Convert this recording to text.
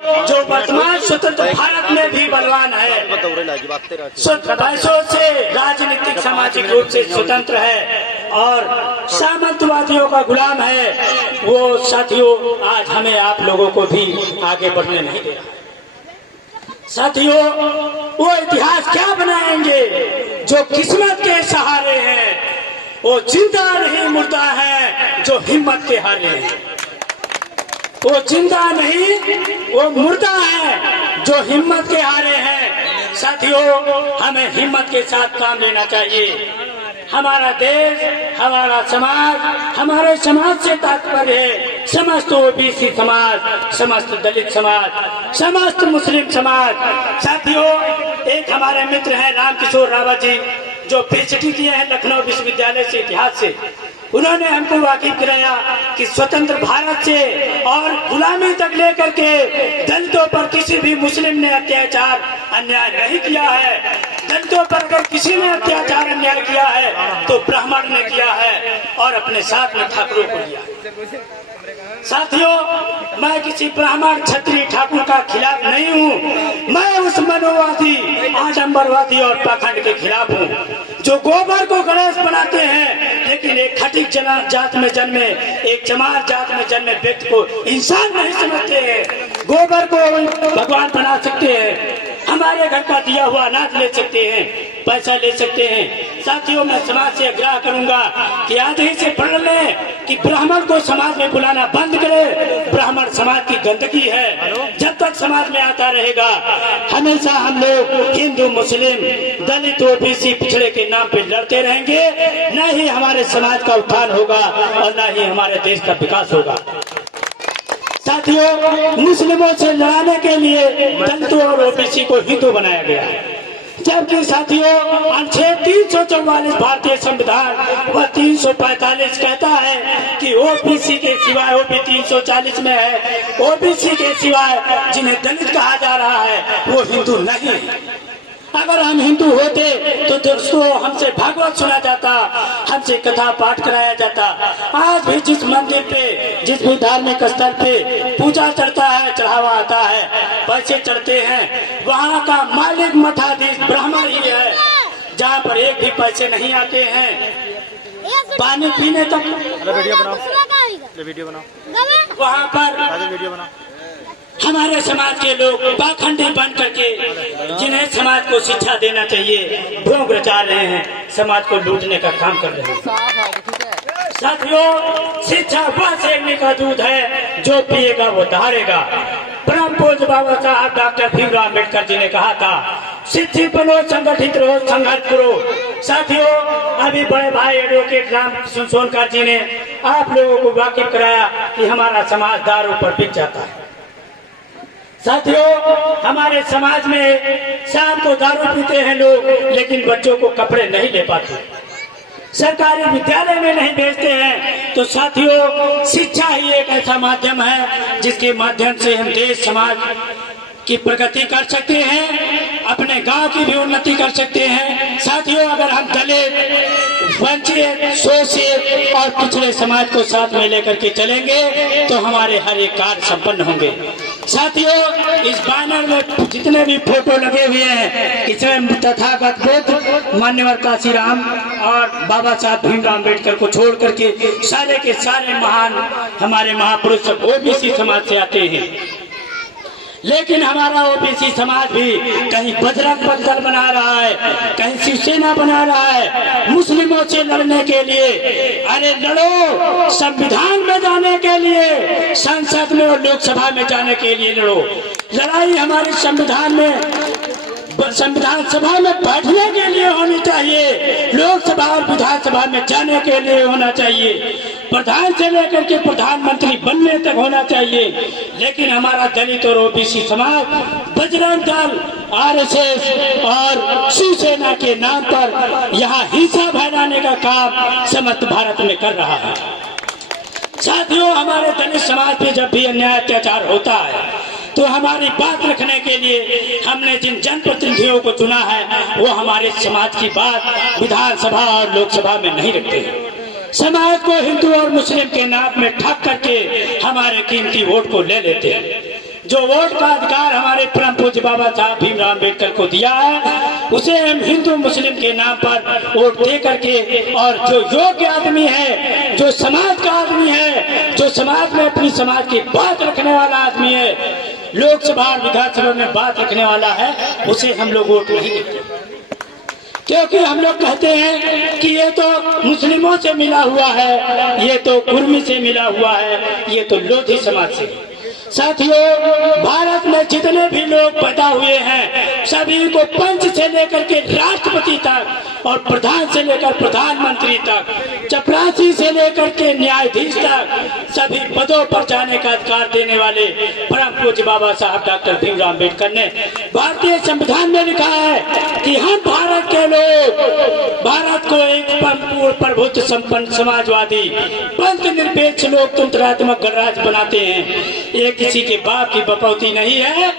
जो वर्तमान स्वतंत्र भारत में भी बलवान है, पैसों से राजनीतिक सामाजिक रूप से स्वतंत्र है और सामंतवादियों का गुलाम है, वो साथियों आज हमें आप लोगों को भी आगे बढ़ने नहीं दे रहा। साथियों, वो इतिहास क्या बनाएंगे जो किस्मत के सहारे हैं, वो जिंदा नहीं मुर्दा है जो हिम्मत के हारे हैं। वो जिंदा नहीं, वो मुर्दा है जो हिम्मत के हारे हैं। साथियों, हमें हिम्मत के साथ काम लेना चाहिए। हमारा देश, हमारा समाज, हमारे समाज से तात्पर्य है समस्त ओबीसी समाज, समस्त दलित समाज, समस्त मुस्लिम समाज। साथियों, एक हमारे मित्र हैं रामकिशोर रावत जी, जो पीएचडी किए हैं लखनऊ विश्वविद्यालय से इतिहास से। उन्होंने हमको वाकिफ कराया कि स्वतंत्र भारत से और गुलामी तक लेकर के दलितों पर किसी भी मुस्लिम ने अत्याचार अन्याय नहीं किया है। दलितों पर अगर किसी ने अत्याचार अन्याय किया है तो ब्राह्मण ने किया है और अपने साथ में ठाकुरों को लिया। साथियों, मैं किसी ब्राह्मण क्षत्रिय ठाकुर का खिलाफ नहीं हूँ। मैं उस मनोवादी, आडंबरवादी और पाखंड के खिलाफ हूँ जो गोबर को गणेश बनाते हैं, लेकिन एक खटिक जात में जन्मे, एक चमार जात में जन्मे व्यक्ति को इंसान नहीं समझते हैं। गोबर को भगवान बना सकते हैं, हमारे घर का दिया हुआ अनाज ले सकते हैं, पैसा ले सकते हैं। साथियों, मैं समाज से आग्रह करूंगा कि आज ही से पढ़ लें कि ब्राह्मण को समाज में बुलाना बंद करे। ब्राह्मण समाज की गंदगी है, जब तक समाज में आता रहेगा हमेशा हम लोग हिंदू, मुस्लिम, दलित, ओबीसी, पिछड़े के नाम पे लड़ते रहेंगे। न ही हमारे समाज का उत्थान होगा और न ही हमारे देश का विकास होगा। साथियों, मुस्लिमों से लड़ाने के लिए दलितों और ओबीसी को हिंदू बनाया गया है, जबकि साथियों अनुच्छेद 344 भारतीय संविधान व 345 कहता है कि ओबीसी के सिवाय, ओबी 340 में है, ओबीसी के सिवाय जिन्हें दलित कहा जा रहा है वो हिंदू नहीं। अगर हम हिंदू होते तो दोस्तों हमसे भागवत सुना जाता, हमसे कथा पाठ कराया जाता। आज भी जिस मंदिर पे, जिस भी धार्मिक स्थल पे पूजा चढ़ता है, चढ़ावा आता है, पैसे चढ़ते हैं, वहाँ का मालिक मठाधीश ब्राह्मण ही है। जहाँ पर एक भी पैसे नहीं आते हैं, पानी पीने तक वीडियो बनाओ, वहाँ पर हमारे समाज के लोग पाखंडी बन करके जिन्हें समाज को शिक्षा देना चाहिए भोग रचा रहे हैं, समाज को लूटने का काम कर रहे हैं। साथियों, शिक्षा वह सेवने का दूध है जो पिएगा वो धारेगा। परम पूज्य बाबा साहब डॉक्टर भीमराव अम्बेडकर जी ने कहा था, शिक्षित बनो, संगठित रहो, संघर्ष करो। साथियों, अभी बड़े भाई एडवोकेट राम सोनकर जी ने आप लोगों को वाकिफ कराया कि हमारा समाज दारू पर बिक जाता है। साथियों, हमारे समाज में शाम को दारू पीते हैं लोग, लेकिन बच्चों को कपड़े नहीं ले पाते, सरकारी विद्यालय में नहीं भेजते हैं। तो साथियों, शिक्षा ही एक ऐसा माध्यम है जिसके माध्यम से हम देश समाज की प्रगति कर सकते हैं, अपने गांव की भी उन्नति कर सकते हैं। साथियों, अगर हम दलित, वंचित, शोषित और पिछड़े समाज को साथ में लेकर के चलेंगे तो हमारे हर एक कार्य संपन्न होंगे। साथियों, इस बैनर में जितने भी फोटो लगे हुए हैं, इसमें तथागत बुद्ध, मान्यवर काशीराम और बाबा साहब भीमराव अम्बेडकर को छोड़ करके सारे के सारे महान हमारे महापुरुष ओबीसी समाज से आते हैं। लेकिन हमारा ओबीसी समाज भी कहीं बजरंग दल बना रहा है, कहीं शिवसेना बना रहा है मुस्लिमों से लड़ने के लिए। अरे लड़ो, संविधान में जाने के लिए, संसद में और लोकसभा में जाने के लिए लड़ो। लड़ाई हमारे संविधान सभा में बैठने के लिए होनी चाहिए, लोकसभा और विधानसभा में जाने के लिए होना चाहिए, प्रधान से लेकर के प्रधानमंत्री बनने तक होना चाहिए। लेकिन हमारा दलित और ओबीसी समाज बजरंग दल, आरएसएस और शिवसेना के नाम पर यहाँ हिंसा फैलाने का काम समस्त भारत में कर रहा है। साथियों, हमारे दलित समाज पे जब भी अन्याय अत्याचार होता है तो हमारी बात रखने के लिए हमने जिन जनप्रतिनिधियों को चुना है वो हमारे समाज की बात विधानसभा और लोकसभा में नहीं रखते हैं। समाज को हिंदू और मुस्लिम के नाम में ठग करके हमारे कीमती वोट को ले लेते हैं। जो वोट का अधिकार हमारे परम पूज्य बाबा साहब भीमराव अम्बेडकर को दिया है, उसे हम हिंदू मुस्लिम के नाम पर वोट दे करके, और जो योग्य आदमी है, जो समाज का आदमी है, जो समाज में अपनी समाज की बात रखने वाला आदमी है, लोकसभा और विधानसभा में बात रखने वाला है, उसे हम लोग वोट नहीं देते। क्योंकि हम लोग कहते हैं कि ये तो मुस्लिमों से मिला हुआ है, ये तो कुर्मी से मिला हुआ है, ये तो लोधी समाज से। साथियों, भारत में जितने भी लोग पैदा हुए हैं, सभी को पंच से लेकर के राष्ट्रपति तक और प्रधान से लेकर प्रधानमंत्री तक, चपरासी से लेकर के न्यायाधीश तक, सभी पदों पर जाने का अधिकार देने वाले परम पूज्य बाबा साहब डॉक्टर भीमराव अम्बेडकर ने भारतीय संविधान में लिखा है कि हम भारत के लोग भारत को एक पूर्ण प्रभुत्व संपन्न समाजवादी पंथ निरपेक्ष लोकतंत्रात्मक गणराज्य बनाते हैं। ये किसी के बाप की बपौती नहीं है।